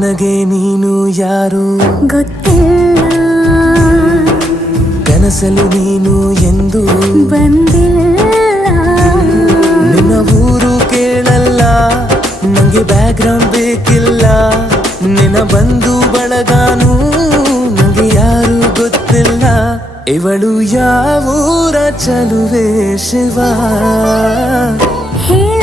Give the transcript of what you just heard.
ನನಗೆ ನೀನು ಯಾರು ಗೊತ್ತಿಲ್ಲ, ಕನಸಲು ನೀನು ಎಂದು ಬಂದಿಲ್ಲ. ನಿನ್ನ ಊರು ಕೇಳಲ್ಲ, ನಂಗೆ ಬ್ಯಾಕ್ಗ್ರೌಂಡ್ ಬೇಕಿಲ್ಲ. ನಿನ್ನ ಬಂಧು ಬಳಗಾನು ನಂಗೆ ಯಾರು ಗೊತ್ತಿಲ್ಲ. ಇವಳು ಯಾವೂರ ಚಲುವೆ ಶಿವ ಹೇಳ